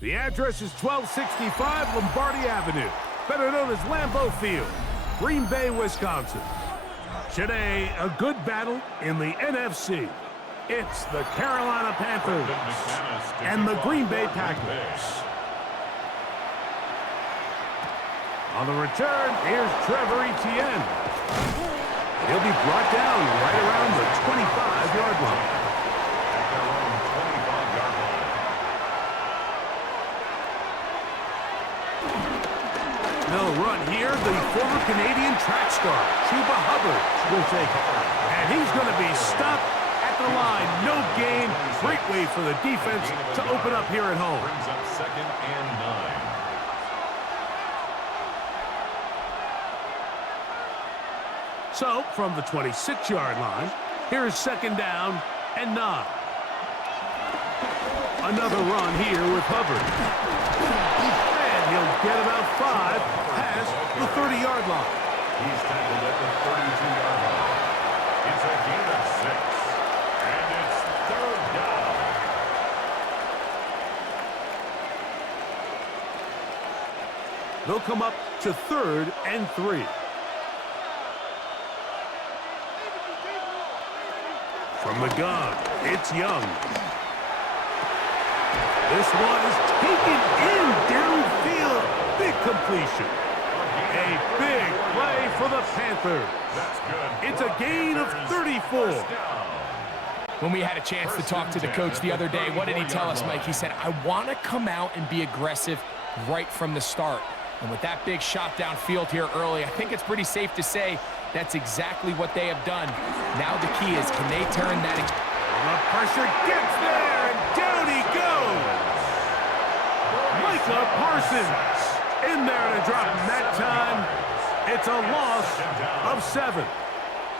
The address is 1265 Lombardi Avenue, better known as Lambeau Field, Green Bay, Wisconsin. Today, a good battle in the NFC. It's the Carolina Panthers and the Green Bay Packers. On the return, here's Trevor Etienne. He'll be brought down right around the 25-yard line. They'll run here. The former Canadian track star, Chuba Hubbard, will take it. And he's going to be stopped at the line. No gain. Great way for the defense to open up here at home. Brings up 2nd and 9. So, from the 26-yard line, here is 2nd down and 9. Another run here with Hubbard. And he'll get about 5 past the 30-yard line. He's tackled at the 32-yard line. It's a gain of 6. And it's 3rd down. They'll come up to 3rd and 3. From the gun, it's Young. This one is taken in downfield. Big completion. A big play for the Panthers. That's good. It's a gain of 34. When we had a chance to talk to the coach the other day, what did he tell us, Mike? He said, I want to come out and be aggressive right from the start. And with that big shot downfield here early, I think it's pretty safe to say that's exactly what they have done. Now the key is, can they turn that... The pressure gets there, and down he goes. Micah Parsons in there to drop him that time. It's a loss of 7.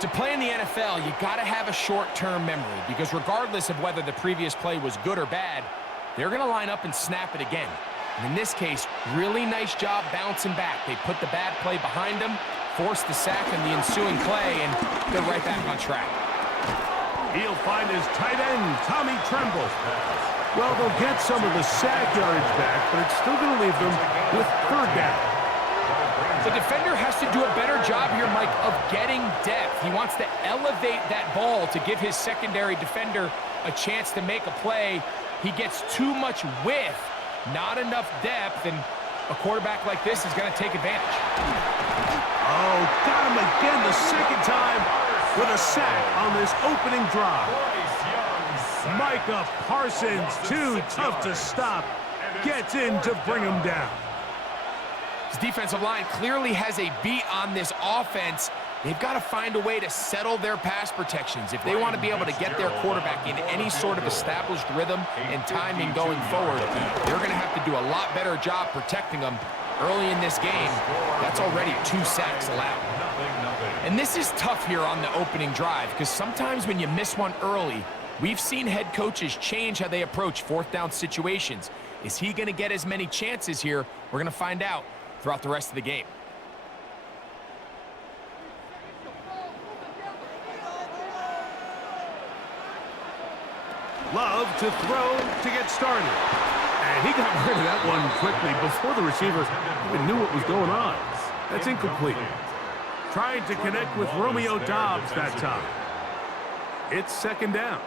To play in the NFL, you got to have a short-term memory, because regardless of whether the previous play was good or bad, they're going to line up and snap it again. And in this case, really nice job bouncing back. They put the bad play behind them, forced the sack in the ensuing play, and they're right back on track. He'll find his tight end, Tommy Tremble. Well, they'll get some of the sack yardage back, but it's still going to leave them with 3rd down. The defender has to do a better job here, Mike, of getting depth. He wants to elevate that ball to give his secondary defender a chance to make a play. He gets too much width, not enough depth, and a quarterback like this is going to take advantage. Oh, got him again the 2nd time with a sack on this opening drive. Micah Parsons, too tough to stop, gets in to bring him down. His defensive line clearly has a beat on this offense. They've got to find a way to settle their pass protections. If they want to be able to get their quarterback in any sort of established rhythm and timing going forward, they're going to have to do a lot better job protecting them. Early in this game, that's already 2 sacks allowed. And this is tough here on the opening drive, because sometimes when you miss one early, we've seen head coaches change how they approach 4th down situations. Is he going to get as many chances here? We're going to find out throughout the rest of the game. Love to throw to get started. And he got rid of that one quickly before the receiver even knew what was going on. That's incomplete. Trying to connect with Romeo Doubs that time. It's 2nd down.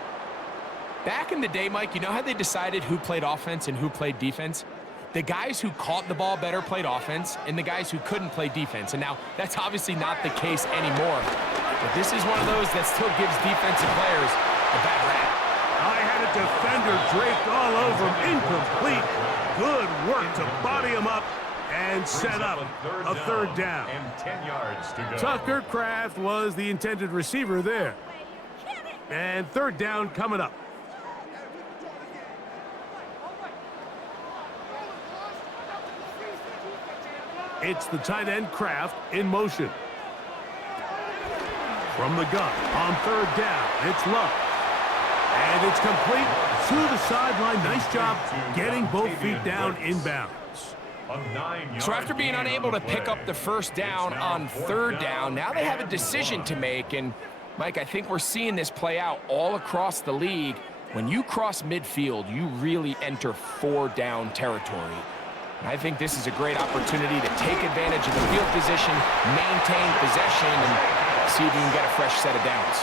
Back in the day, Mike, you know how they decided who played offense and who played defense? The guys who caught the ball better played offense, and the guys who couldn't play defense. And now, that's obviously not the case anymore. But this is one of those that still gives defensive players a bad rap. I had a defender draped all over him. Incomplete. Good work to body him up and set up a 3rd down. And 10 yards to go. Tucker Kraft was the intended receiver there. And 3rd down coming up. It's the tight end Kraft in motion. From the gun on 3rd down, it's Love. And it's complete to the sideline. Nice job getting both feet down inbounds. So after being unable to pick up the 1st down on 3rd down, now they have a decision to make. And, Mike, I think we're seeing this play out all across the league. When you cross midfield, you really enter four-down territory. And I think this is a great opportunity to take advantage of the field position, maintain possession, and see if you can get a fresh set of downs.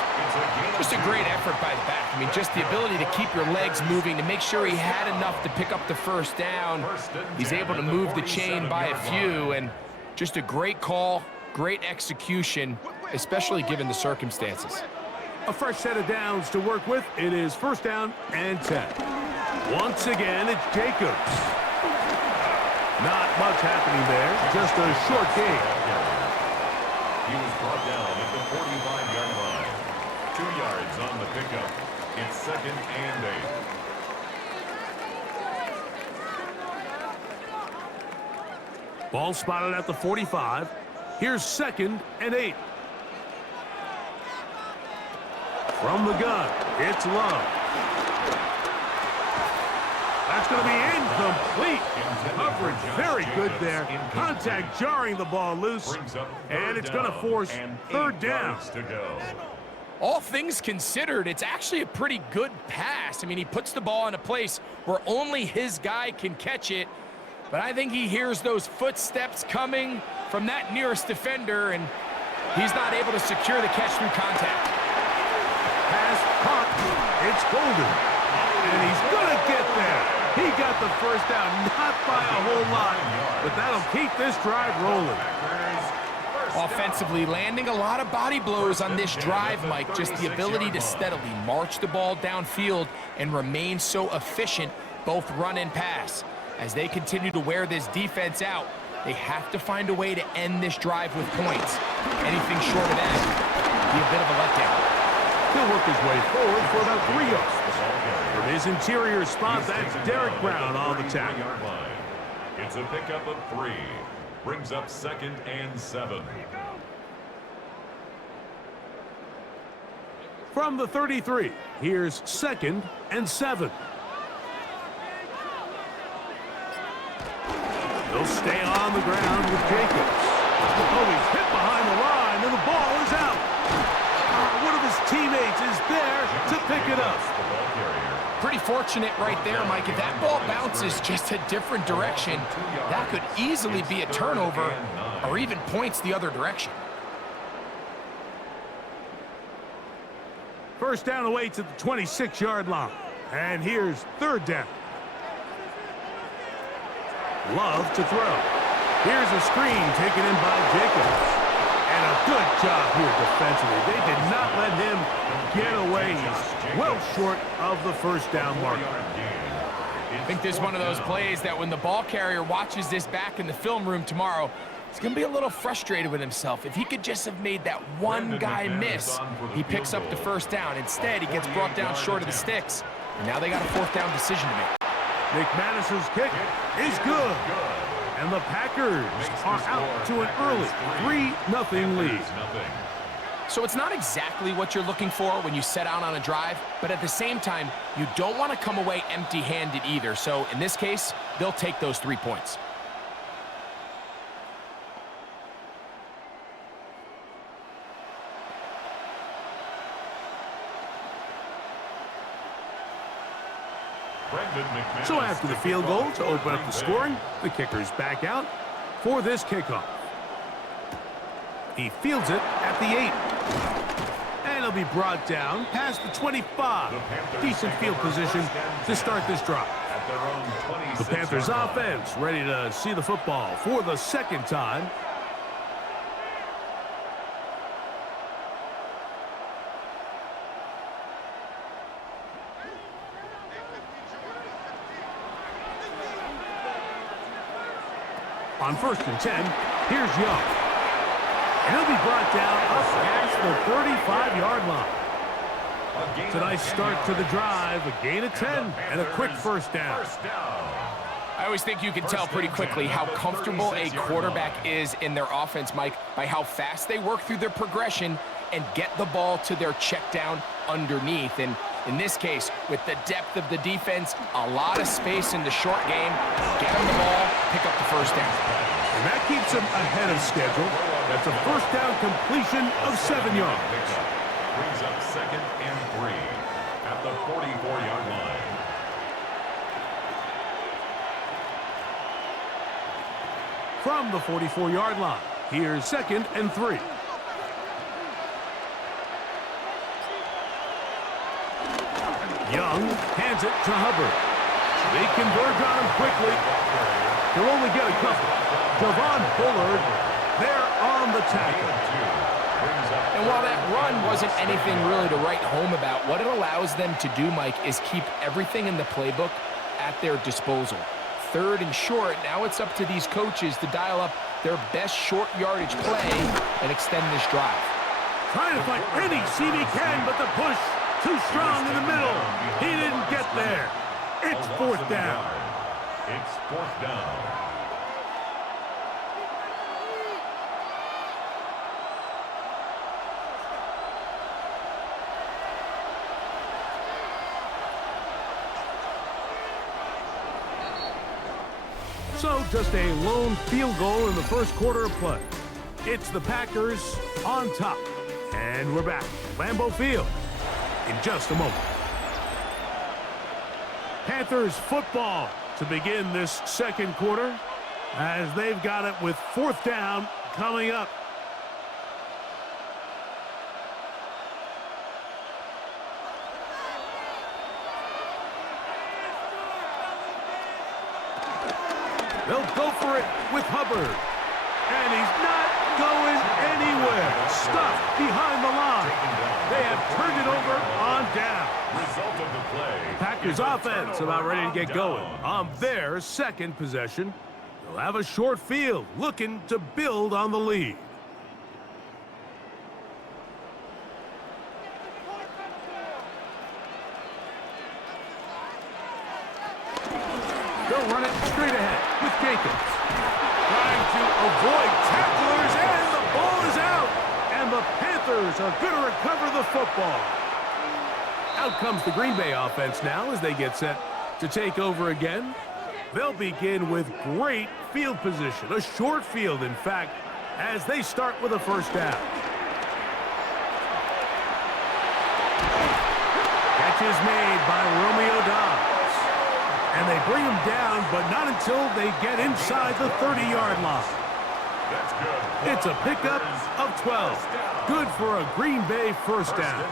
Just a great effort by the back. I mean, just the ability to keep your legs moving, to make sure he had enough to pick up the first down. He's able to move the chain by a few, and just a great call, great execution, especially given the circumstances. A fresh set of downs to work with. It is first down and 10. Once again, it's Jacobs. Not much happening there, just a short gain. He was brought down at the 45-yard line. 2 yards on the pickup. It's second and 8. Ball spotted at the 45. Here's second and 8. From the gun, it's Love. That's going to be incomplete. Coverage very good there. Contact jarring the ball loose. And it's going to force third down. All things considered, it's actually a pretty good pass. I mean, he puts the ball in a place where only his guy can catch it. But I think he hears those footsteps coming from that nearest defender, and he's not able to secure the catch through contact. Pass caught. It's golden. And he's going to get there. He got the first down, not by a whole lot, but that'll keep this drive rolling. Offensively, landing a lot of body blows on this drive, Mike. Just the ability to steadily march the ball downfield and remain so efficient, both run and pass. As they continue to wear this defense out, they have to find a way to end this drive with points. Anything short of that would be a bit of a letdown. He'll work his way forward for about 3 yards. From his interior spot, that's Derek Brown on the tackle. It's a pickup of 3. Brings up second and 7. From the 33, here's second and 7. He'll stay on the ground with Jacobs. Oh, he's hit behind the line, and the ball is out. One of his teammates is there to pick it up. Pretty fortunate right there, Mike. If that ball bounces just a different direction, that could easily be a turnover or even points the other direction. First down away to the 26-yard line. And here's third down. Love to throw. Here's a screen taken in by Jacobs. And a good job here defensively. They did not let him get away. He's well short of the first down marker. I think this is one of those plays that when the ball carrier watches this back in the film room tomorrow, he's going to be a little frustrated with himself. If he could just have made that one guy miss, he picks up the first down. Instead, he gets brought down short of the sticks. And now they got a fourth down decision to make. McManus's kick is good. And the Packers are out to an early 3-0 lead. So it's not exactly what you're looking for when you set out on a drive, but at the same time, you don't want to come away empty-handed either. So in this case, they'll take those 3 points. So after the field goal to open up the scoring, the kicker's back out for this kickoff. He fields it at the 8. And he'll be brought down past the 25. Decent field position to start this drive. The Panthers offense ready to see the football for the second time. On first and 10, here's Young. And he'll be brought down up past the 35-yard line. It's a nice start to the drive, a gain of 10, and a quick first down. I always think you can tell pretty quickly how comfortable a quarterback is in their offense, Mike, by how fast they work through their progression and get the ball to their check down underneath. And in this case, with the depth of the defense, a lot of space in the short game, get them the ball, pick up the first down. And that keeps them ahead of schedule. That's a first down completion of 7 yards. Brings up second and 3. at the 44-yard line. From the 44-yard line, here's 2nd and 3. Young hands it to Hubbard. They converge on him quickly. He'll only get a couple. Devon Bullard there on the tackle. And while that run wasn't anything really to write home about, what it allows them to do, Mike, is keep everything in the playbook at their disposal. 3rd and short, now it's up to these coaches to dial up their best short yardage play and extend this drive. Trying to find any seam he can, but the push too strong in the middle. He didn't get there. It's 4th down. It's 4th down. So just a lone field goal in the first quarter of play. It's the Packers on top. And we're back. Lambeau Field in just a moment. Panthers football to begin this second quarter as they've got it with 4th down coming up. They'll go for it with Hubbard. And he's not going anywhere. Stuffed behind the line. They have turned it over on down. Result of the play. Packers offense about ready to get going on their 2nd possession. They'll have a short field looking to build on the lead. They'll run it straight ahead with Jacobs. Trying to avoid tacklers, and the ball is out. And the Panthers are going to recover the football. Out comes the Green Bay offense now as they get set to take over again. They'll begin with great field position, a short field, in fact, as they start with a 1st down. Catch is made by Romeo Dobbs. And they bring him down, but not until they get inside the 30-yard line. That's good. It's a pickup of 12. Good for a Green Bay 1st down.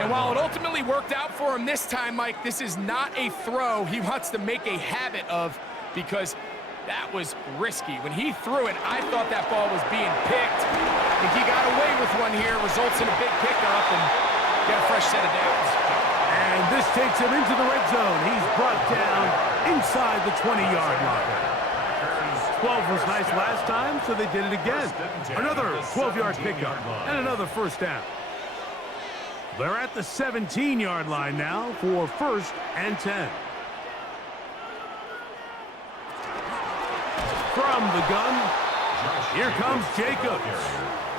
And while it ultimately worked out for him this time, Mike, this is not a throw he wants to make a habit of, because that was risky. When he threw it, I thought that ball was being picked. I think he got away with one here, results in a big pickup, and get a fresh set of downs. And this takes him into the red zone. He's brought down inside the 20-yard line. 12 was nice last time, so they did it again. Another 12-yard pickup and another 1st down. They're at the 17-yard line now for 1st and 10. From the gun, here comes Jacobs.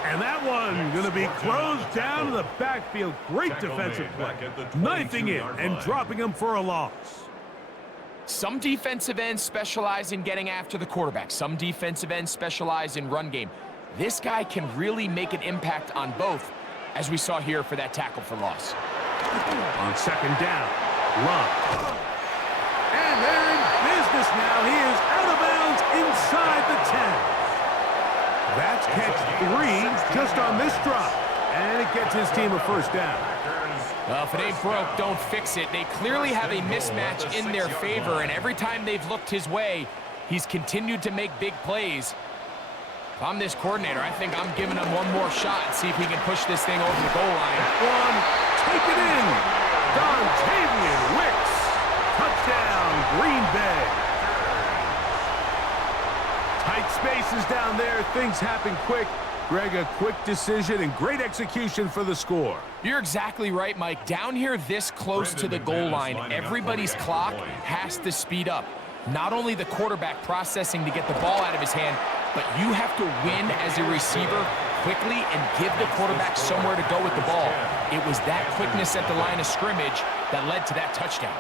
And that one going to be closed down in the backfield. Great defensive play. Knifing in and dropping him for a loss. Some defensive ends specialize in getting after the quarterback. Some defensive ends specialize in run game. This guy can really make an impact on both, as we saw here for that tackle for loss. On 2nd down, Love. And they're in business now. He is out of bounds inside the 10. That's catch 3 just on this drop. And it gets his team a 1st down. Well, if it ain't broke, don't fix it. They clearly have a mismatch in their favor, and every time they've looked his way, he's continued to make big plays. If I'm this coordinator, I think I'm giving him one more shot and see if he can push this thing over the goal line. That one, take it in. Dontavian Wicks. Touchdown, Green Bay. Tight spaces down there. Things happen quick. Greg, a quick decision and great execution for the score. You're exactly right, Mike. Down here this close to the goal line, everybody's clock has to speed up. Not only the quarterback processing to get the ball out of his hand, but you have to win as a receiver quickly and give the quarterback somewhere to go with the ball. It was that quickness at the line of scrimmage that led to that touchdown.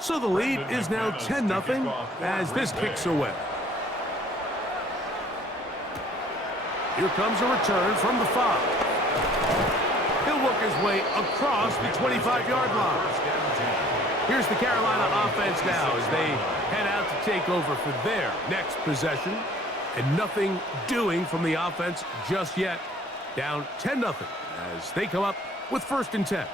So the lead is now 10-0 as this kicks away. Here comes a return from the 5. He'll work his way across the 25-yard line. Here's the Carolina offense now as they head out to take over for their next possession. And nothing doing from the offense just yet. Down 10-0 as they come up with 1st and 10.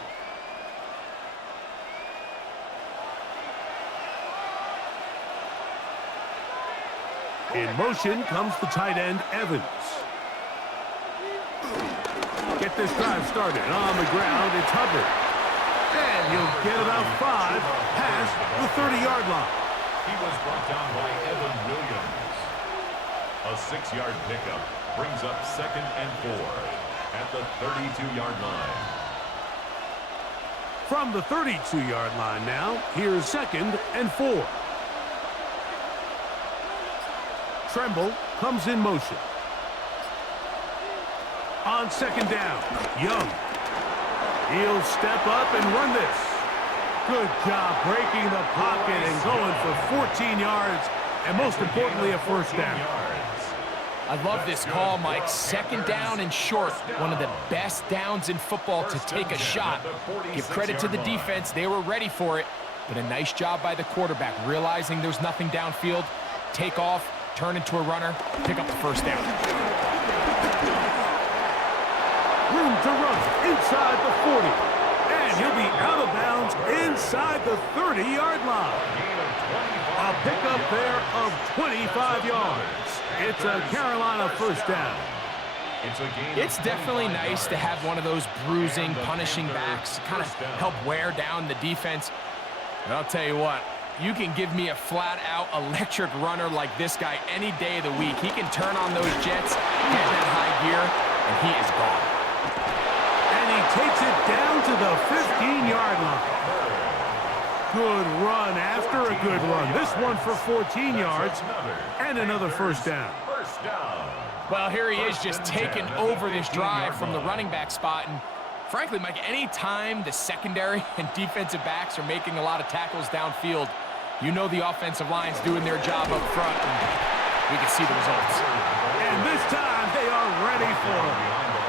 In motion comes the tight end, Evans. Get this drive started. On the ground, it's Hubbard. And he'll get about 5 past the 30-yard line. He was brought down by Evan Williams. A 6-yard pickup brings up 2nd and 4 at the 32-yard line. From the 32-yard line now, here's 2nd and 4. Tremble comes in motion. On 2nd down, Young. He'll step up and run this. Good job breaking the pocket and going for 14 yards, and most importantly, a 1st down. I love this call, Mike. 2nd down and short. One of the best downs in football to take a shot. Give credit to the defense. They were ready for it. But a nice job by the quarterback, realizing there's nothing downfield. Take off, turn into a runner, pick up the 1st down. Room to run inside the 40. And he'll be out of bounds inside the 30-yard line. A pickup there of 25 yards. It's a Carolina 1st down. It's definitely nice to have one of those bruising, punishing backs, kind of help wear down the defense. But I'll tell you what, you can give me a flat-out electric runner like this guy any day of the week. He can turn on those jets, get in that high gear, and he is gone. And he takes it down to the 15-yard line. Good run after a good run. This one for 14 yards and another 1st down. Well, here he is just taking over this drive from the running back spot. And frankly, Mike, any time the secondary and defensive backs are making a lot of tackles downfield, you know the offensive line's doing their job up front, and we can see the results. And this time they are ready for him.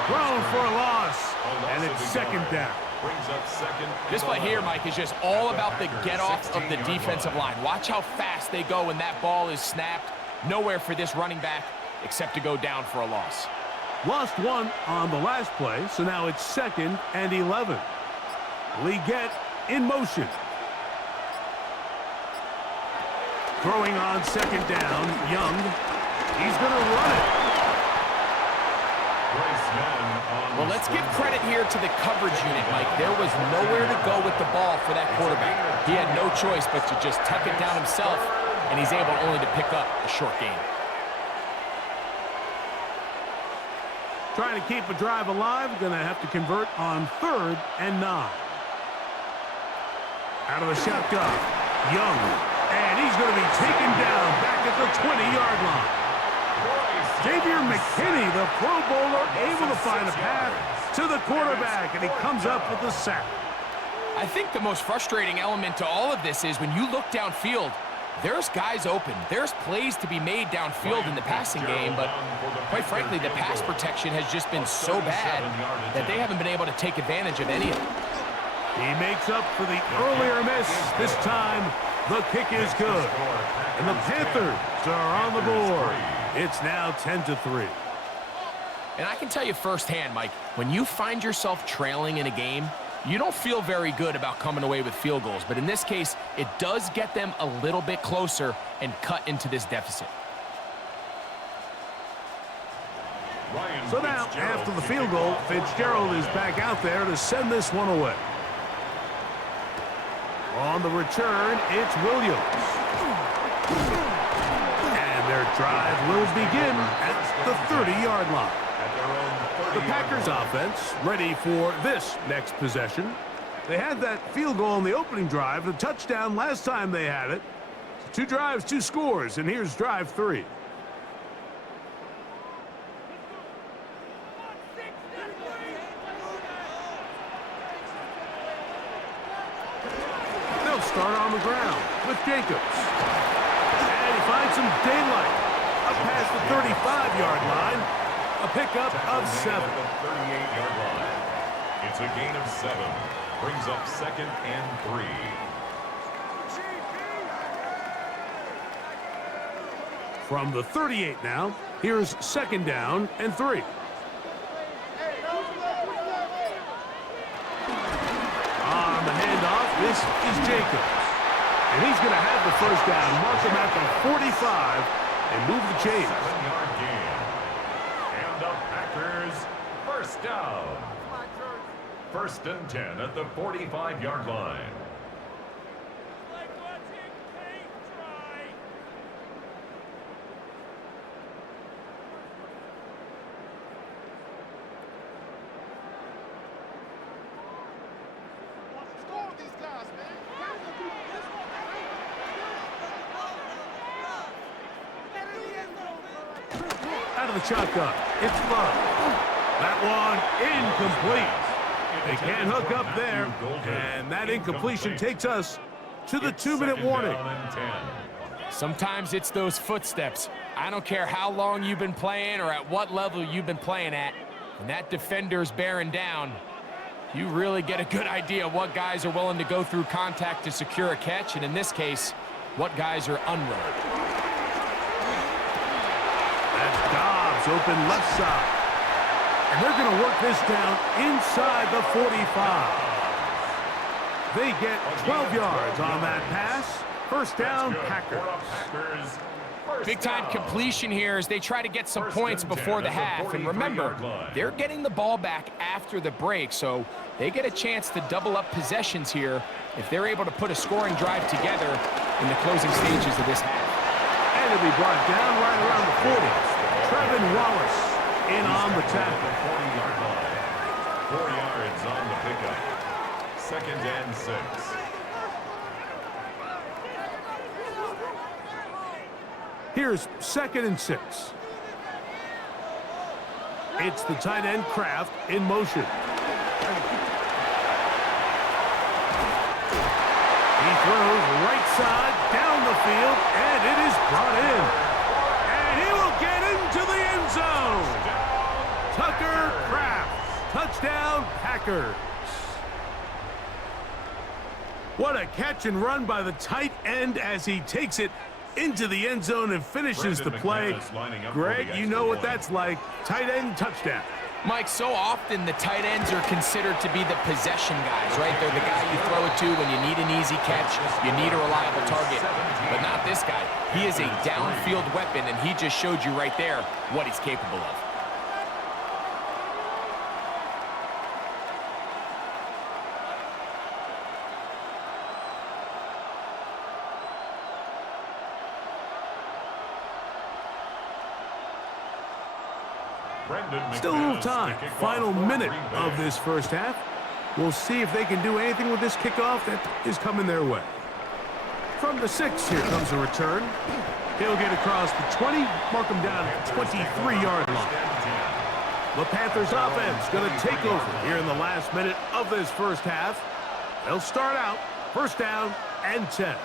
Thrown for a loss, and it's 2nd down. This play here, Mike, is just all about the get-off of the defensive line. Watch how fast they go when that ball is snapped. Nowhere for this running back except to go down for a loss. Lost 1 on the last play, so now it's 2nd and 11. Leggett in motion. Throwing on 2nd down, Young. He's going to run it. Well, let's give credit here to the coverage unit, Mike. There was nowhere to go with the ball for that quarterback. He had no choice but to just tuck it down himself, and he's able only to pick up a short gain. Trying to keep a drive alive, going to have to convert on 3rd and 9. Out of the shotgun, Young, and he's going to be taken down back at the 20-yard line. Xavier McKinney, the Pro Bowler, able to find a path to the quarterback, and he comes up with the sack. I think the most frustrating element to all of this is when you look downfield, there's guys open. There's plays to be made downfield in the passing game, but quite frankly, the pass protection has just been so bad that they haven't been able to take advantage of any of it. He makes up for the earlier miss. This time, the kick is good. And the Panthers are on the board. It's now 10-3. And I can tell you firsthand, Mike, when you find yourself trailing in a game, you don't feel very good about coming away with field goals. But in this case, it does get them a little bit closer and cut into this deficit. So now, after the field goal, Fitzgerald is back out there to send this one away. On the return, it's Williams. And their drive will begin at the 30-yard line. The Packers offense ready for this next possession. They had that field goal on the opening drive, the touchdown last time they had it. 2 drives, 2 scores, and here's drive 3. start on the ground with Jacobs. And he finds some daylight up past the 35-yard line. A pickup of 7. At the 38-yard line. It's a gain of 7. Brings up 2nd and 3. From the 38 now, here's 2nd down and 3. On the handoff, this is Jacobs. And he's going to have the first down, mark him at the 45, and move the chains. 7-yard gain. And the Packers first down. 1st and 10 at the 45-yard line. Out of the shotgun, it's Love. That one incomplete. They can't hook up there, and that incompletion takes us to the 2-minute warning. Sometimes it's those footsteps. I don't care how long you've been playing or at what level you've been playing at. When that defender's bearing down, you really get a good idea what guys are willing to go through contact to secure a catch, and in this case, what guys are unwilling. That's Dobbs open left side. And they're going to work this down inside the 45. They get 12 yards on that pass. First down, Packers. Big-time completion here as they try to get some points before the half. And remember, they're getting the ball back after the break, so they get a chance to double up possessions here if they're able to put a scoring drive together in the closing stages of this half. And it'll be brought down right around the 40. Trevin Wallace in on the tackle. 40-yard line. 4 yards on the pickup. 2nd and 6. Here's 2nd and 6. It's the tight end Kraft in motion. He throws right side down the field, and it is brought in. And he will get into the end zone. Tucker Kraft. Touchdown, Packers. What a catch and run by the tight end as he takes it into the end zone and finishes the play. Greg, you know what that's like. Tight end touchdown. Mike, so often the tight ends are considered to be the possession guys, right? They're the guy you throw it to when you need an easy catch, you need a reliable target. But not this guy. He is a downfield weapon, and he just showed you right there what he's capable of. Still a little time. Final minute of this first half. We'll see if they can do anything with this kickoff that is coming their way. From the 6, here comes the return. He'll get across the 20, mark him down at the 23-yard line. The Panthers offense going to take over here in the last minute of this first half. They'll start out first down and 10.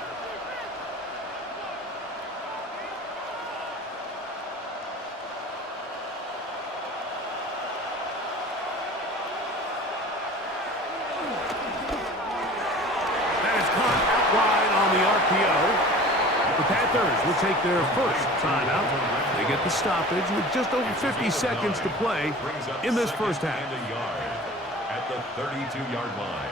The Panthers will take their first timeout. They get the stoppage with just over 50 seconds to play in this first half. At the 32-yard line.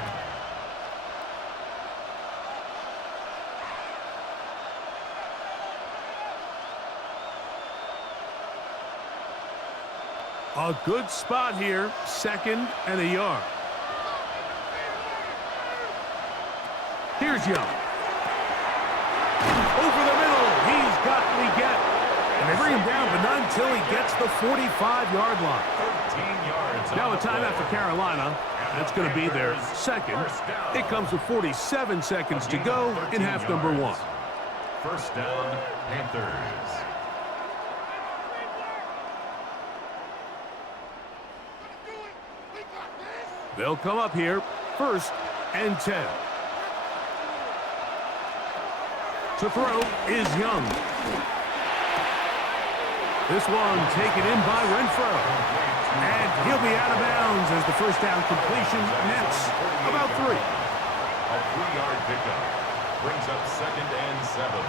A good spot here, 2nd and a yard. Here's Young. Over the middle, he's got Leggett. And they bring him down, but not until he gets the 45-yard line. 13 yards. Now a timeout for Carolina. That's going to be their second. It comes with 47 seconds to go in half number 1. First down, Panthers. They'll come up here, 1st and 10. To throw is Young. This one taken in by Renfro. And he'll be out of bounds as the first down completion nets about 3. A 3-yard pickup brings up 2nd and 7.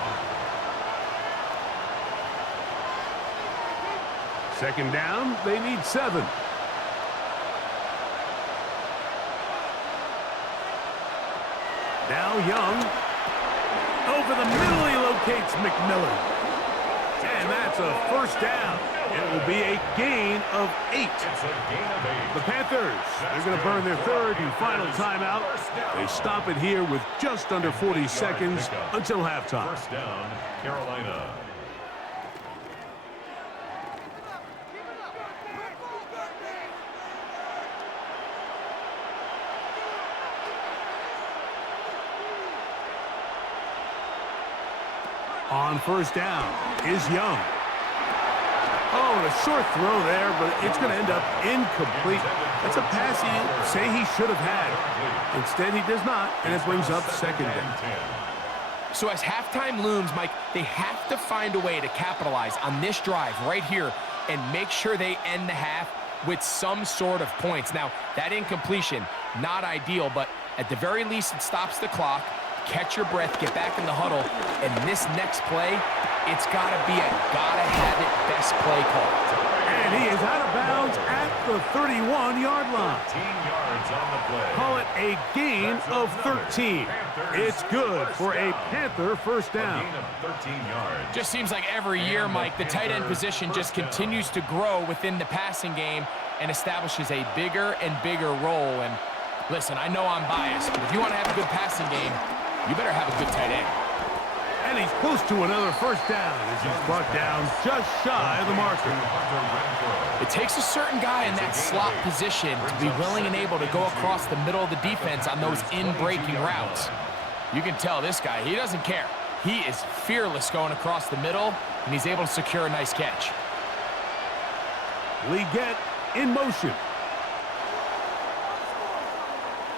Second down, they need 7. Now Young. Over the middle, he locates McMillan. And that's a first down. It will be a gain of 8. It's a gain of 8. The Panthers, they're going to burn their third and final timeout. They stop it here with just under 40 seconds until halftime. First down, Carolina. On first down is Young. Oh, and a short throw there, but it's going to end up incomplete. That's a pass he say he should have had. Instead, he does not, and it brings up second down. So as halftime looms, Mike, they have to find a way to capitalize on this drive right here and make sure they end the half with some sort of points. Now, that incompletion, not ideal, but at the very least, it stops the clock. Catch your breath, get back in the huddle, and this next play, it's got to be a gotta-have-it best play call. And he is out of bounds at the 31-yard line. 13 yards on the play. Call it a gain of 13. It's good for a Panther first down. A gain of 13 yards. Just seems like every year, Mike, the tight end position just continues to grow within the passing game and establishes a bigger and bigger role. And listen, I know I'm biased, but if you want to have a good passing game, you better have a good tight end. And he's close to another first down as he's brought down just shy of the marker. It takes a certain guy in that slot position to be willing and able to go across the middle of the defense on those in-breaking routes. You can tell this guy, he doesn't care. He is fearless going across the middle, and he's able to secure a nice catch. Leggett in motion.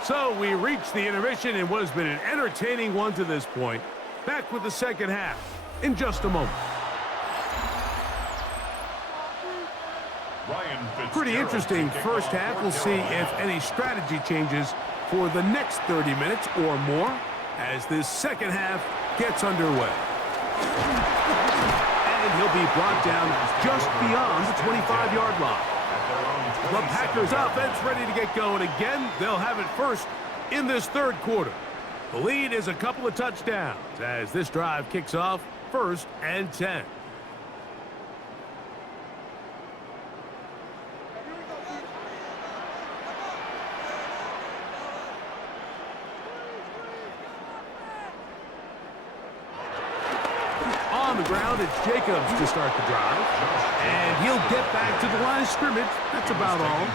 So we reach the intermission in what has been an entertaining one to this point. Back with the second half in just a moment. Pretty interesting first half. We'll see if any strategy changes for the next 30 minutes or more as this second half gets underway. And he'll be brought down just beyond the 25-yard line. The Packers offense ready to get going again. They'll have it first in this third quarter. The lead is a couple of touchdowns as this drive kicks off 1st and 10. On the ground, it's Jacobs to start the drive. And he'll get back to the line of scrimmage. That's about all.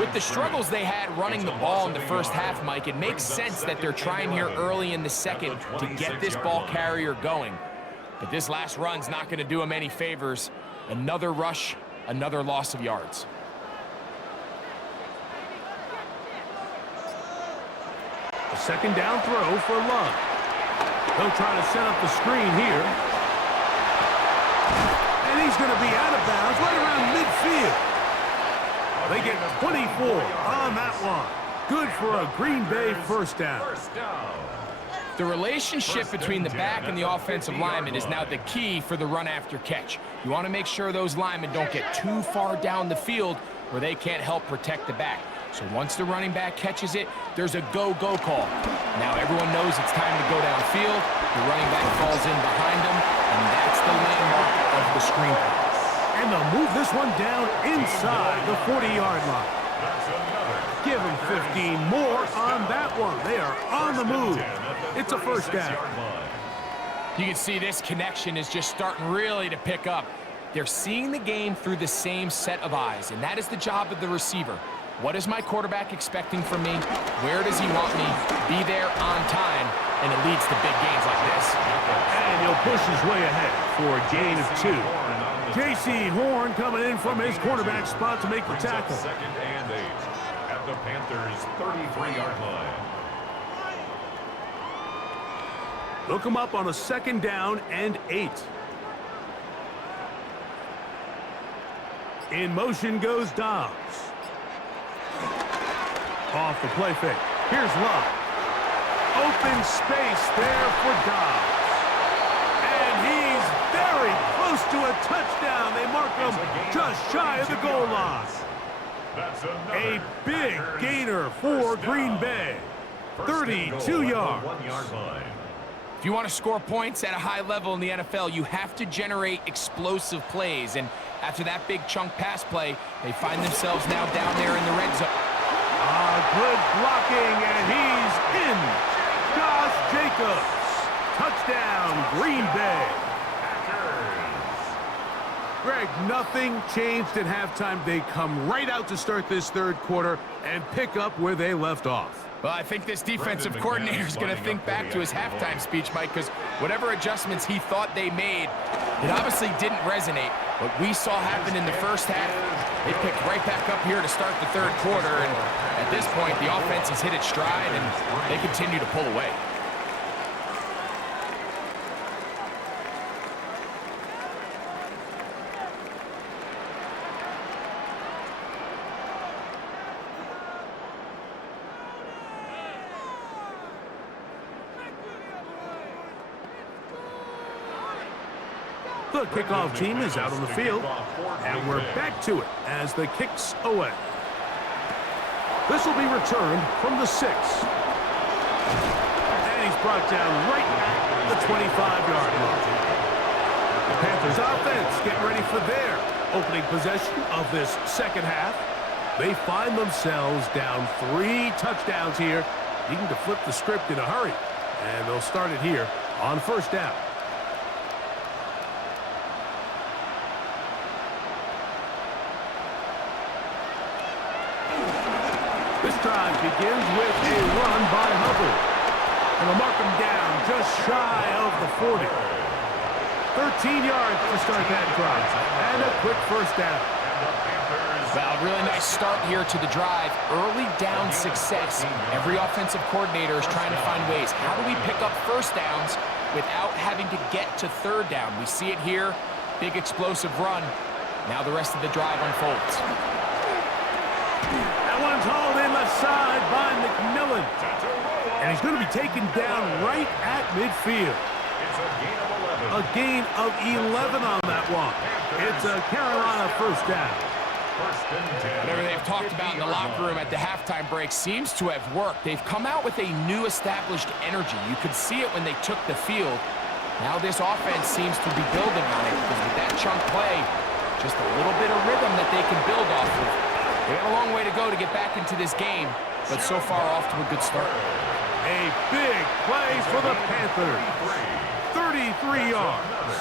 With the struggles they had running the ball in the first half, Mike, it makes sense that they're trying here early in the second to get this ball carrier going. But this last run's not going to do him any favors. Another rush, another loss of yards. A second down throw for Love. He'll try to set up the screen here. And he's going to be out of bounds right around midfield. They get 24 on that one. Good for a Green Bay first down. The relationship between the back and the offensive lineman is now the key for the run after catch. You want to make sure those linemen don't get too far down the field where they can't help protect the back. So once the running back catches it, there's a go-go call. Now everyone knows it's time to go downfield. The running back falls in behind him, and that's the landmark of the screen pass. And they'll move this one down inside the 40-yard line. Give them 15 more on that one. They are on the move. It's a first down. You can see this connection is just starting really to pick up. They're seeing the game through the same set of eyes, and that is the job of the receiver. What is my quarterback expecting from me? Where does he want me? Be there on time, and it leads to big gains like this. And he'll push his way ahead for a gain of 2. J.C. Horn coming in from his quarterback spot to make the tackle. 2nd and 8 at the Panthers' 33-yard line. Look him up on a 2nd down and 8. In motion goes Dobbs. Off the play fake. Here's Love. Open space there for Dobbs. And he's very close to a touchdown. They mark him just shy of the goal line. A big gainer for Green Bay. 32 yards. If you want to score points at a high level in the NFL, you have to generate explosive plays. And after that big chunk pass play, they find themselves now down there in the red zone. Good blocking, and he's in. Josh Jacobs. Touchdown, Green Bay. Greg, nothing changed at halftime. They come right out to start this 3rd quarter and pick up where they left off. Well, I think this defensive coordinator is going to think back to his halftime speech, Mike, because whatever adjustments he thought they made, it obviously didn't resonate. What we saw happen in the first half, they picked right back up here to start the 3rd quarter, and at this point, the offense has hit its stride, and they continue to pull away. The kickoff team is out on the field, and we're back to it as the kick's away. This will be returned from the 6. And he's brought down right at the 25-yard line. The Panthers offense getting ready for their opening possession of this 2nd half. They find themselves down 3 touchdowns here, needing to flip the script in a hurry. And they'll start it here on 1st down. This drive begins with a run by Hubbard. And they'll mark him down just shy of the 40. 13 yards to start that drive. And a quick 1st down. Well, really nice start here to the drive. Early down success. Every offensive coordinator is trying to find ways. How do we pick up 1st downs without having to get to 3rd down? We see it here. Big explosive run. Now the rest of the drive unfolds. That one's hauled in left side by McMillan. And he's going to be taken down right at midfield. A gain of 11 on that one. It's a Carolina 1st down. Whatever they've talked about in the locker room at the halftime break seems to have worked. They've come out with a new established energy. You could see it when they took the field. Now this offense seems to be building on it because with that chunk play, just a little bit of rhythm that they can build off of. They got a long way to go to get back into this game, but so far off to a good start. A big play for the Panthers. 33 yards.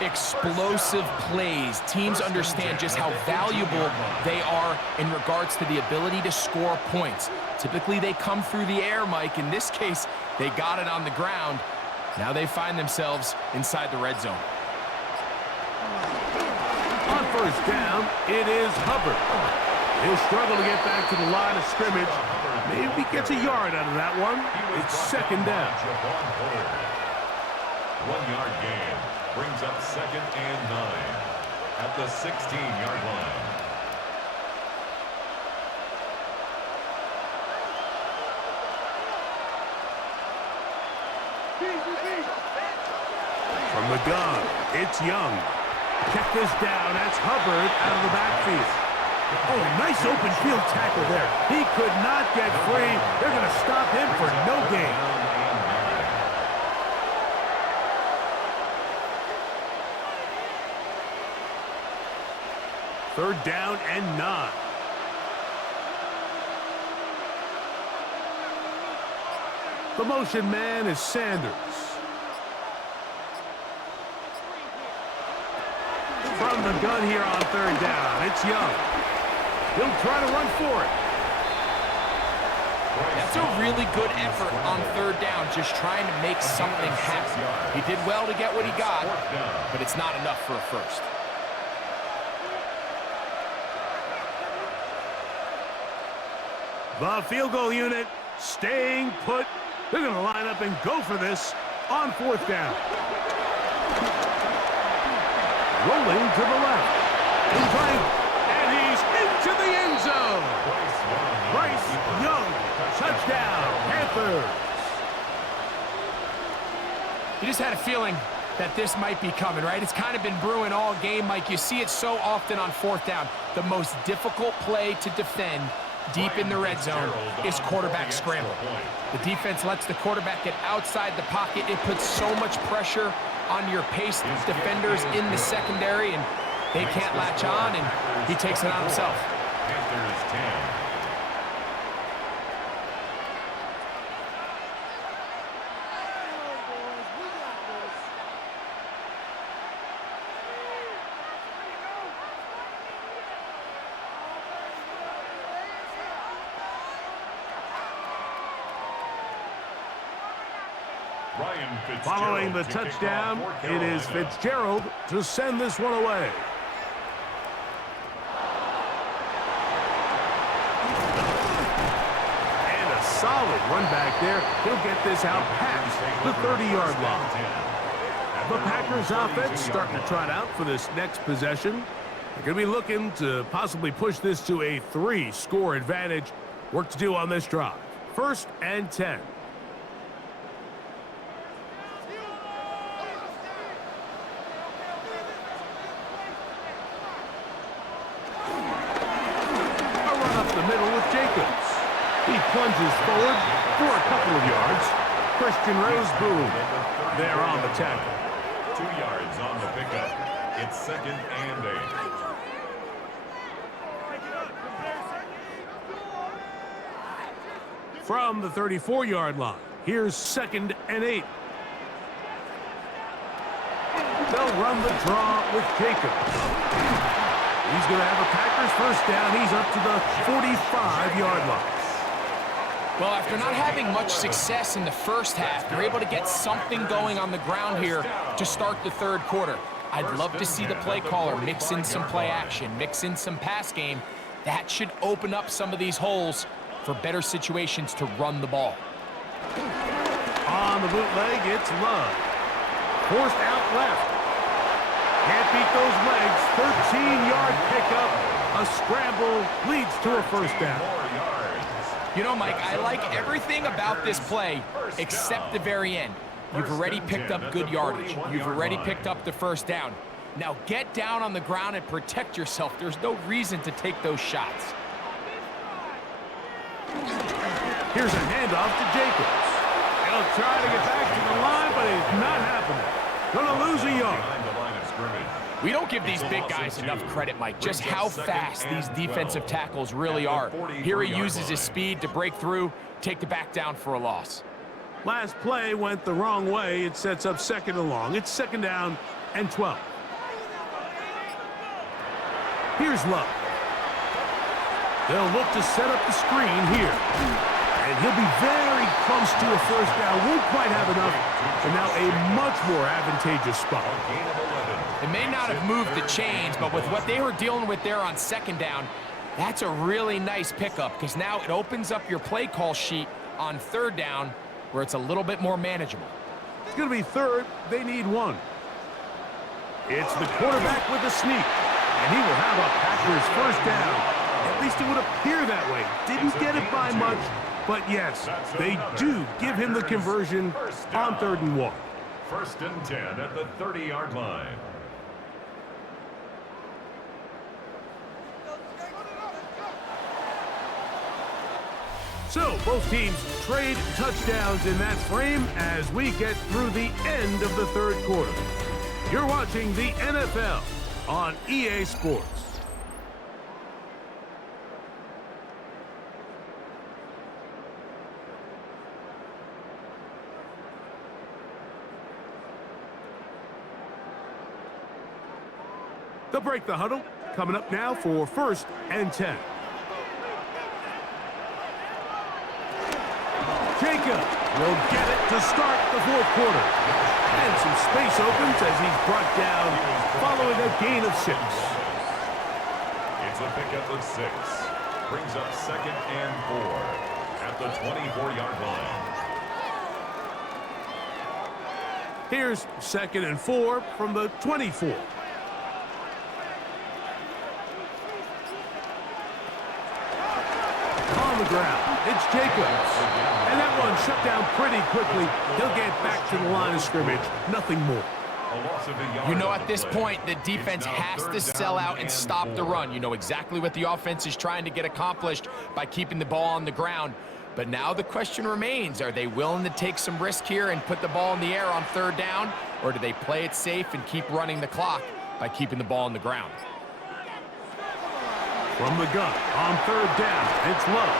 Explosive plays. Teams understand just how valuable they are in regards to the ability to score points. Typically, they come through the air, Mike. In this case, they got it on the ground. Now they find themselves inside the red zone. On 1st down, it is Hubbard. He'll struggle to get back to the line of scrimmage. Maybe gets a yard out of that one. It's 2nd down. 1-yard gain brings up 2nd and 9 at the 16-yard line. From the gun, it's Young. Check this down. That's Hubbard out of the backfield. Oh, nice open field tackle there. He could not get free. They're going to stop him for no gain. Third down and 9. The motion man is Sanders. From the gun here on 3rd down, it's Young. He'll try to run for it. That's a really good effort on 3rd down, just trying to make something happen. He did well to get what he got, but it's not enough for a first. The field goal unit Staying put. They're going to line up and go for this on 4th down. Rolling to the left. He's right, and he's into the end zone. Bryce Young, touchdown, Panthers. You just had a feeling that this might be coming, right? It's kind of been brewing all game, Mike. You see it so often on 4th down. The most difficult play to defend deep in the red zone is quarterback scramble. The defense lets the quarterback get outside the pocket. It puts so much pressure on your paced defenders in the secondary, and they can't latch on, and he takes it on himself. Panthers 10. Following the touchdown, it is Fitzgerald to send this one away. And a solid run back there. He'll get this out past the 30-yard line. The Packers offense starting to trot out for this next possession. They're going to be looking to possibly push this to a 3-score advantage. Work to do on this drive. 1st and 10. He plunges forward for a couple of yards. Christian Roseboom there on the tackle. 2 yards on the pickup. It's 2nd and 8. From the 34-yard line, here's 2nd and 8. They'll run the draw with Jacobs. He's going to have a Packers 1st down. He's up to the 45-yard line. Well, after not having much success in the first half, they're able to get something going on the ground here to start the 3rd quarter. I'd love to see the play caller mix in some play action, mix in some pass game. That should open up some of these holes for better situations to run the ball. On the bootleg, it's Love. Forced out left. Can't beat those legs. 13-yard pickup. A scramble leads to a 1st down. You know, Mike, I like everything about this play except the very end. You've already picked up good yardage. You've already picked up the 1st down. Now get down on the ground and protect yourself. There's no reason to take those shots. Here's a handoff to Jacobs. He'll try to get back to the line, but it's not happening. Gonna lose a yard. We don't give these big guys enough credit, Mike, just how fast these defensive tackles really are. Here he uses his speed to break through, take the back down for a loss. Last play went the wrong way. It sets up 2nd and long. It's 2nd down and 12. Here's Love. They'll look to set up the screen here. And he'll be very close to a 1st down. Won't quite have enough. And now a much more advantageous spot. It may not have moved the chains, but with what they were dealing with there on 2nd down, that's a really nice pickup because now it opens up your play call sheet on 3rd down where it's a little bit more manageable. It's going to be 3rd. They need 1. It's the quarterback with a sneak, and he will have a Packers 1st down. At least it would appear that way. Didn't get it by much, but yes, they do give him the conversion on 3rd and 1. 1st and 10 at the 30-yard line. So both teams trade touchdowns in that frame as we get through the end of the 3rd quarter. You're watching the NFL on EA Sports. They'll break the huddle. Coming up now for 1st and 10. Jacob will get it to start the 4th quarter. And some space opens as he's brought down following a gain of 6. It's a pickup of 6. Brings up 2nd and at the 24-yard line. Here's 2nd and 4 from the 24. On the ground, it's Jacobs. And that one shut down pretty quickly. He'll get back to the line of scrimmage. Nothing more. You know, at this point, the defense has to sell out and stop the run. You know exactly what the offense is trying to get accomplished by keeping the ball on the ground. But now the question remains, are they willing to take some risk here and put the ball in the air on 3rd down? Or do they play it safe and keep running the clock by keeping the ball on the ground? From the gun, on 3rd down, it's Love.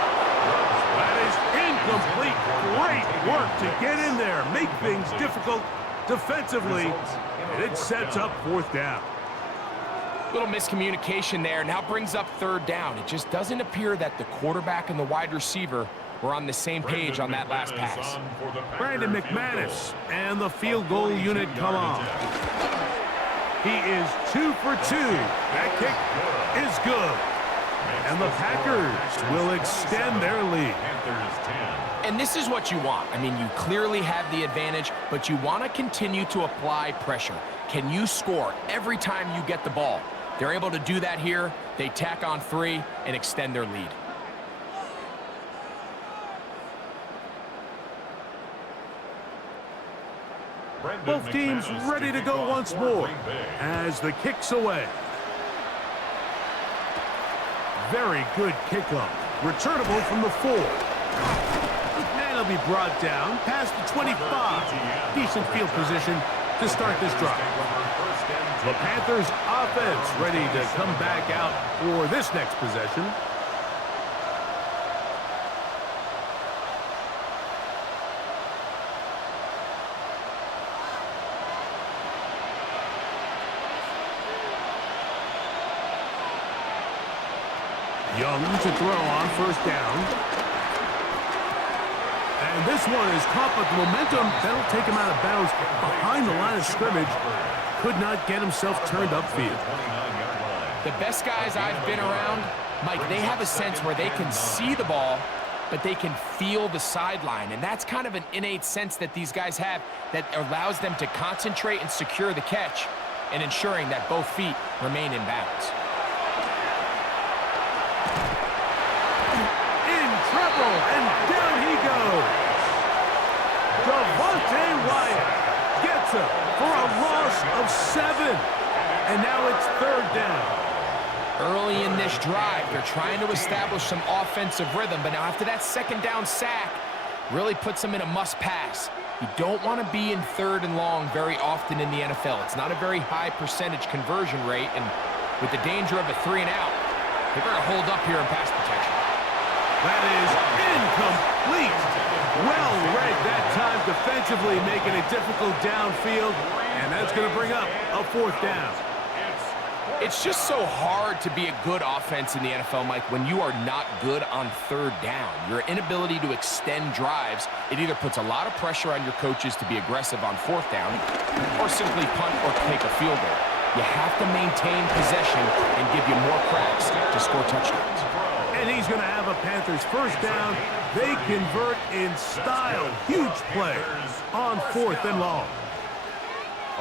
That is incomplete. Great work to get in there, make things difficult defensively, and it sets up 4th down. Little miscommunication there. Now brings up 3rd down. It just doesn't appear that the quarterback and the wide receiver were on the same page on that last pass. Brandon McManus and the field goal unit come on. He is 2 for 2. That kick is good. And the Packers will extend their lead. And this is what you want. I mean, you clearly have the advantage, but you want to continue to apply pressure. Can you score every time you get the ball? They're able to do that here. They tack on 3 and extend their lead. Both teams ready to go once more as the kick's away. Very good kickoff. Returnable from the 4. And it'll be brought down past the 25. Decent field position to start this drive. The Panthers offense ready to come back out for this next possession. Young to throw on 1st down. And this one is caught, but the momentum, that'll take him out of bounds behind the line of scrimmage. Could not get himself turned upfield. The best guys I've been around, Mike, they have a sense where they can see the ball, but they can feel the sideline. And that's kind of an innate sense that these guys have that allows them to concentrate and secure the catch and ensuring that both feet remain in bounds. And down he goes. Devontae Wyatt gets him for a loss of 7. And now it's 3rd down. Early in this drive, they're trying to establish some offensive rhythm, but now after that 2nd down sack, really puts them in a must-pass. You don't want to be in 3rd and long very often in the NFL. It's not a very high percentage conversion rate, and with the danger of a 3 and out, they better hold up here in pass protection. That is incomplete. Well read that time defensively, making it difficult downfield, and that's going to bring up a 4th down. It's just so hard to be a good offense in the NFL, Mike, when you are not good on 3rd down. Your inability to extend drives, it either puts a lot of pressure on your coaches to be aggressive on 4th down or simply punt or take a field goal. You have to maintain possession and give you more cracks to score touchdowns. And he's going to have a Panthers 1st down. They convert in style. Huge play on 4th and long.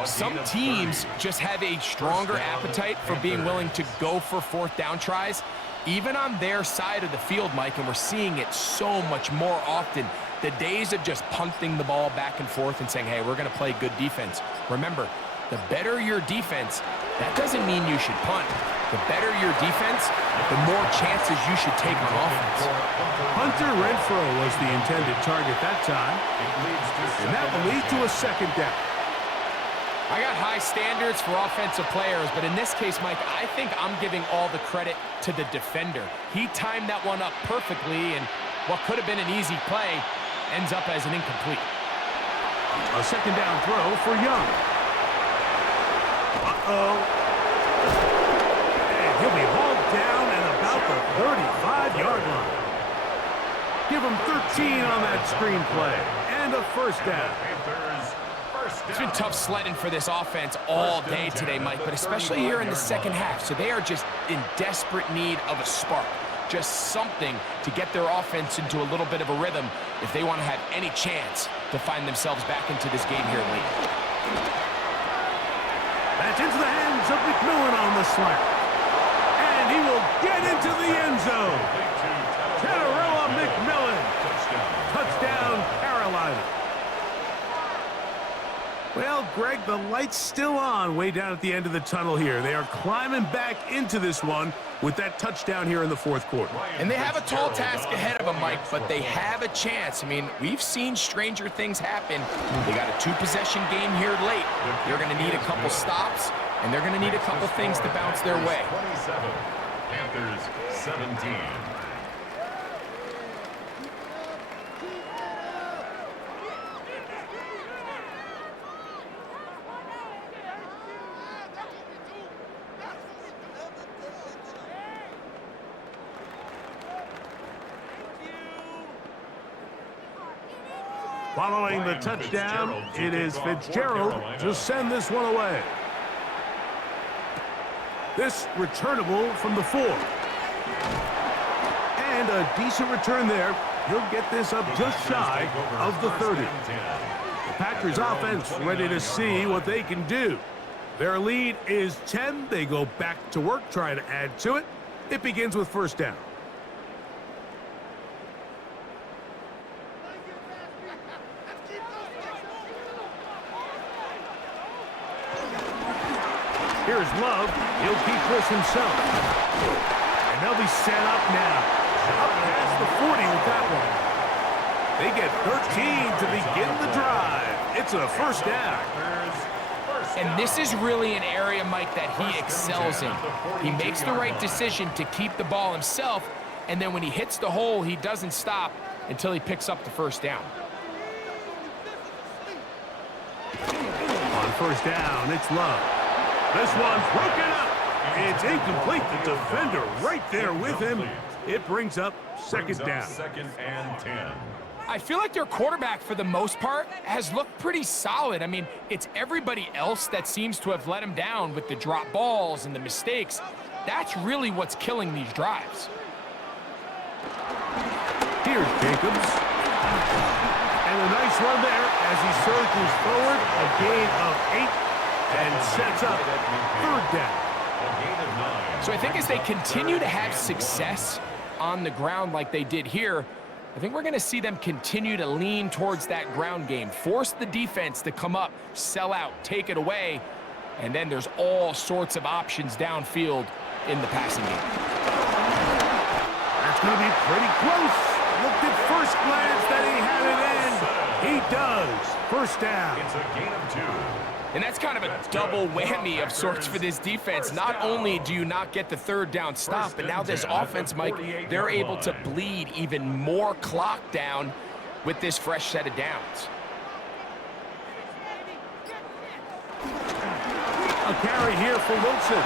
Some teams just have a stronger appetite for being willing to go for 4th down tries, even on their side of the field, Mike, and we're seeing it so much more often. The days of just punting the ball back and forth and saying, hey, we're going to play good defense. Remember, the better your defense, that doesn't mean you should punt. The better your defense, the more chances you should take on offense. Hunter Renfrow was the intended target that time, and that will lead to a 2nd down. I got high standards for offensive players, but in this case, Mike, I think I'm giving all the credit to the defender. He timed that one up perfectly, and what could have been an easy play ends up as an incomplete. A 2nd down throw for Young. And he'll be hauled down at about the 35-yard line. Give him 13 on that screen play, and a 1st down. It's been tough sledding for this offense all day today, Mike, but especially here in the 2nd half. So they are just in desperate need of a spark. just something to get their offense into a little bit of a rhythm if they want to have any chance to find themselves back into this game here late. That's into the hands of McMillan on the slant. And he will get into the end zone. Carolina McMillan. Touchdown, Carolina. Well, Greg, the light's still on way down at the end of the tunnel here. They are climbing back into this one with that touchdown here in the fourth quarter. And they have a tall task ahead of them, Mike, but they have a chance. I mean, we've seen stranger things happen. They got a two-possession game here late. They're going to need a couple stops, and they're going to need a couple things to bounce their way. 27, Panthers 17. Following the touchdown, it is Fitzgerald to send this one away. This returnable from the 4. And a decent return there. He'll get this up just shy of the 30. The Packers offense ready to see what they can do. Their lead is 10. They go back to work, trying to add to it. It begins with first down. Here's Love. He'll keep this himself. And they'll be set up now. Up past the 40 with that one. They get 13 to begin the drive. It's a first down. And this is really an area, Mike, that he excels in. He makes the right decision to keep the ball himself, and then when he hits the hole, he doesn't stop until he picks up the first down. On first down, it's Love. This one's broken up. It's incomplete. The defender right there with him. It brings up second down. Second and 10. I feel like their quarterback, for the most part, has looked pretty solid. I mean, it's everybody else that seems to have let him down with the drop balls and the mistakes. That's really what's killing these drives. Here's Jacobs. And a nice run there as he surges forward. A gain of 8 and sets up third down. So I think as they continue to have success on the ground like they did here, I think we're going to see them continue to lean towards that ground game, force the defense to come up, sell out, take it away, and then there's all sorts of options downfield in the passing game. That's going to be pretty close. Looked at first glance that he had it in. He does. First down. It's a gain of 2. And that's kind of a double whammy of sorts for this defense. Not only do you not get the third down stop, but now this offense, Mike, they're able to bleed even more clock down with this fresh set of downs. A carry here for Wilson.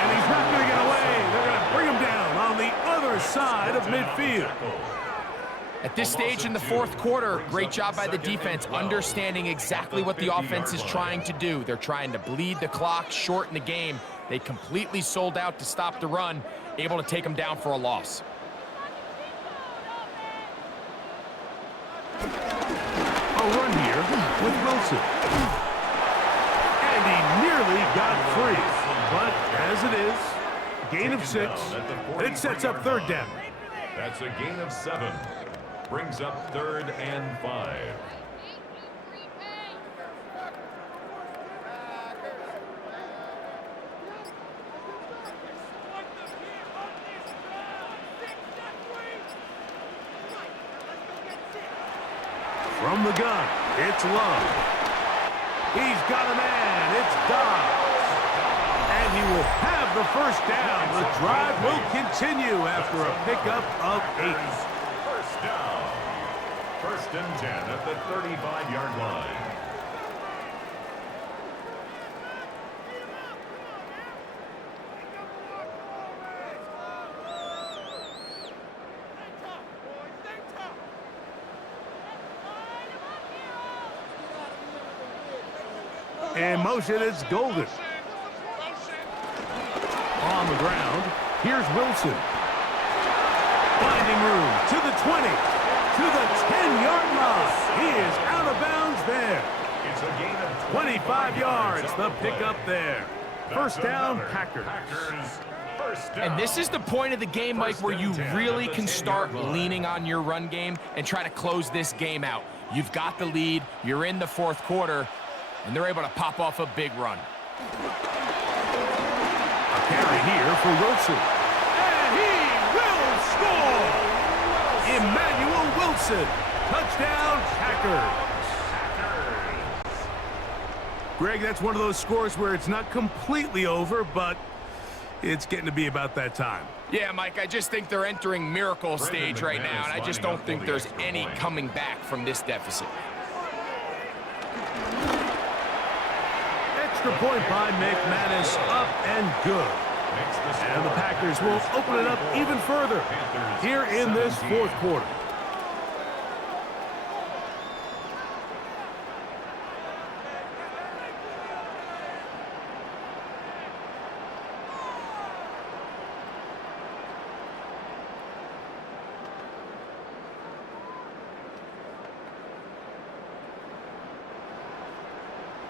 And he's not going to get away. They're going to bring him down on the other side of midfield. At this stage in the fourth quarter, great job by the defense, understanding exactly what the offense is trying to do. They're trying to bleed the clock, shorten the game. They completely sold out to stop the run, able to take them down for a loss. A run here with Wilson. And he nearly got free. But as it is, gain of 6. It sets up third down. That's a gain of 7. Brings up third and 5. From the gun, it's Love. He's got a man. It's Dobbs. And he will have the first down. The drive will continue after a pickup of 8. First down. First and 10 at the 35-yard line. In motion, it's Golden. On the ground, here's Wilson. creating room to the 20, to the 10-yard line. He is out of bounds there. It's a gain of 25 yards, the pickup there. First down, Packers. And this is the point of the game, Mike, where you really can start leaning on your run game and try to close this game out. You've got the lead, you're in the fourth quarter, and they're able to pop off a big run. A carry here for Wilson. And he will score! Emmanuel Wilson. Touchdown, Packers. Greg, that's one of those scores where it's not completely over, but it's getting to be about that time. Yeah, Mike, I just think they're entering miracle stage right now, and I just don't think there's any coming back from this deficit. Extra point by McManus, up and good. And the Packers will open it up even further here in this fourth quarter.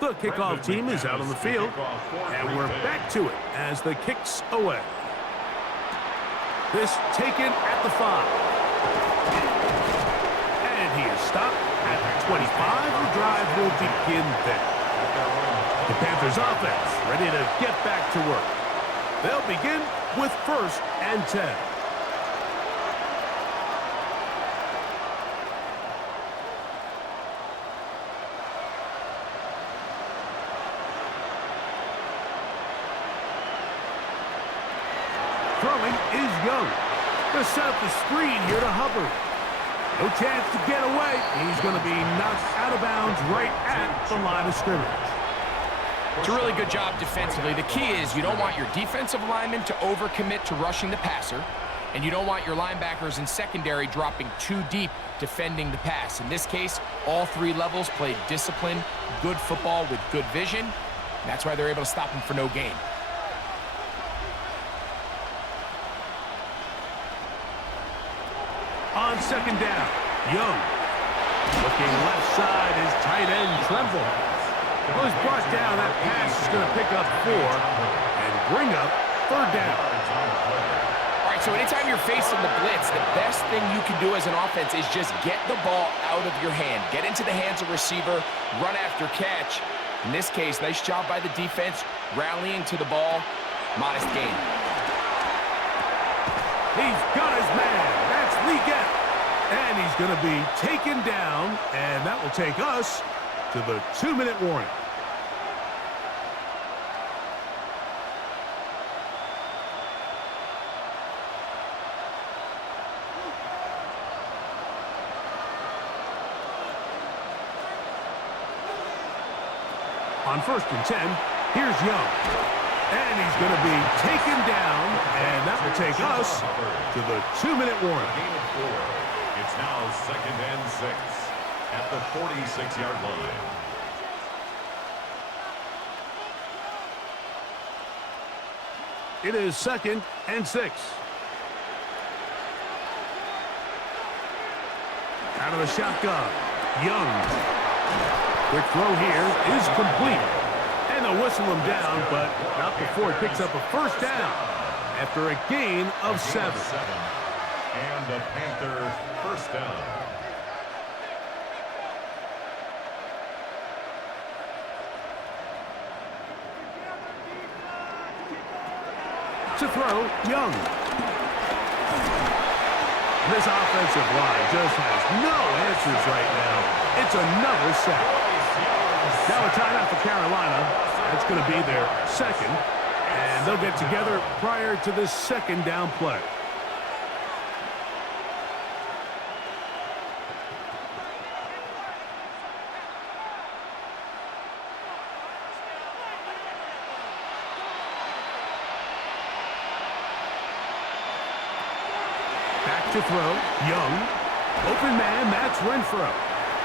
The kickoff team is out on the field, and we're back to it as the kick's away. This taken at the 5. And he is stopped at the 25. The drive will begin there. The Panthers offense ready to get back to work. They'll begin with 1st and 10. Throwing is Young. They set up the screen here to Hubbard. No chance to get away. He's going to be knocked out of bounds right at the line of scrimmage. It's a really good job defensively. The key is you don't want your defensive linemen to overcommit to rushing the passer, and you don't want your linebackers and secondary dropping too deep defending the pass. In this case, all 3 levels played disciplined, good football with good vision. That's why they're able to stop him for no gain. On 2nd down, Young. Looking left side is tight end Tremble. Well, he's brought down. That pass is going to pick up 4 and bring up 3rd down. All right, so anytime you're facing the blitz, the best thing you can do as an offense is just get the ball out of your hand. Get into the hands of receiver, run after catch. In this case, nice job by the defense, rallying to the ball. Modest gain. He's got his man. That's Leggett. And he's going to be taken down, and that will take us to the 2-minute warning. On 1st and 10, here's Young. And he's going to be taken down, and that will take us to the 2-minute warning. Gain of 4. It's now 2nd and 6 at the 46-yard line. It is 2nd and 6. Out of the shotgun, Young. Quick throw here is complete. And they'll whistle him down, but not before he picks up a 1st down after a gain of 7. And the Panther 1st down. To throw, Young. This offensive line just has no answers right now. It's another sack. Now a timeout for Carolina. That's going to be their 2nd. And they'll get together prior to this 2nd down play. Back to throw, Young. Open man, that's Renfro.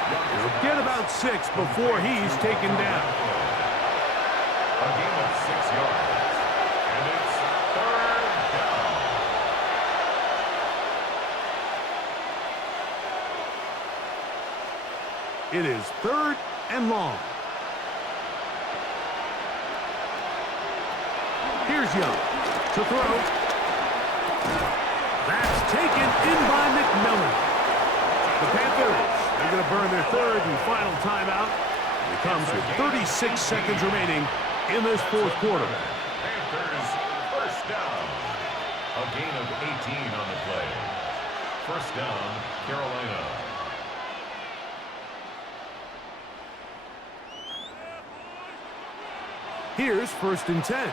He'll get about 6 before he's taken down. A gain of 6 yards. And it's 3rd down. It is 3rd and long. Here's Young to throw. That's taken in by McMillan. The Panthers are going to burn their 3rd and final timeout. It comes with 36 seconds remaining in this 4th quarter. Panthers first down. A gain of 18 on the play. First down, Carolina. Here's 1st and 10.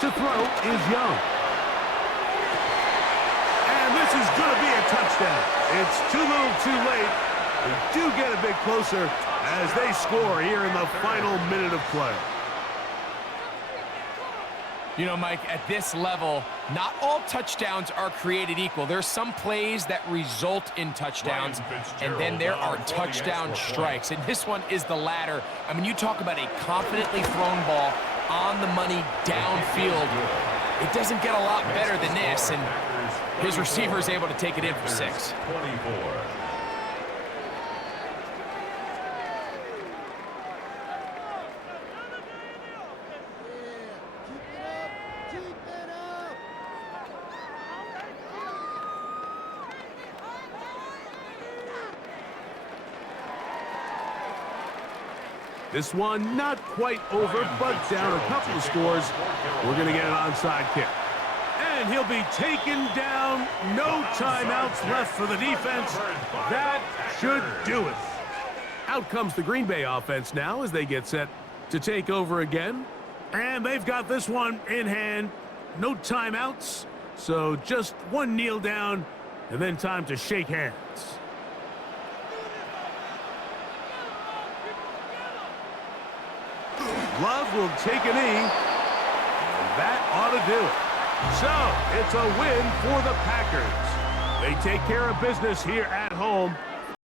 To throw is Young. And this is going to be a touchdown. It's too little too late. They do get a bit closer as they score here in the final minute of play. You know, Mike, at this level, not all touchdowns are created equal. There's some plays that result in touchdowns, and then there are touchdown strikes. And this one is the latter. I mean, you talk about a confidently thrown ball on the money downfield. It doesn't get a lot better than this, and his receiver is able to take it in for 6. 24. This one not quite over, but down a couple of scores. We're going to get an onside kick. And he'll be taken down. No timeouts left for the defense. That should do it. Out comes the Green Bay offense now as they get set to take over again. And they've got this one in hand. No timeouts. So just one kneel down and then time to shake hands. Love will take a knee, and that ought to do it. So, it's a win for the Packers. They take care of business here at home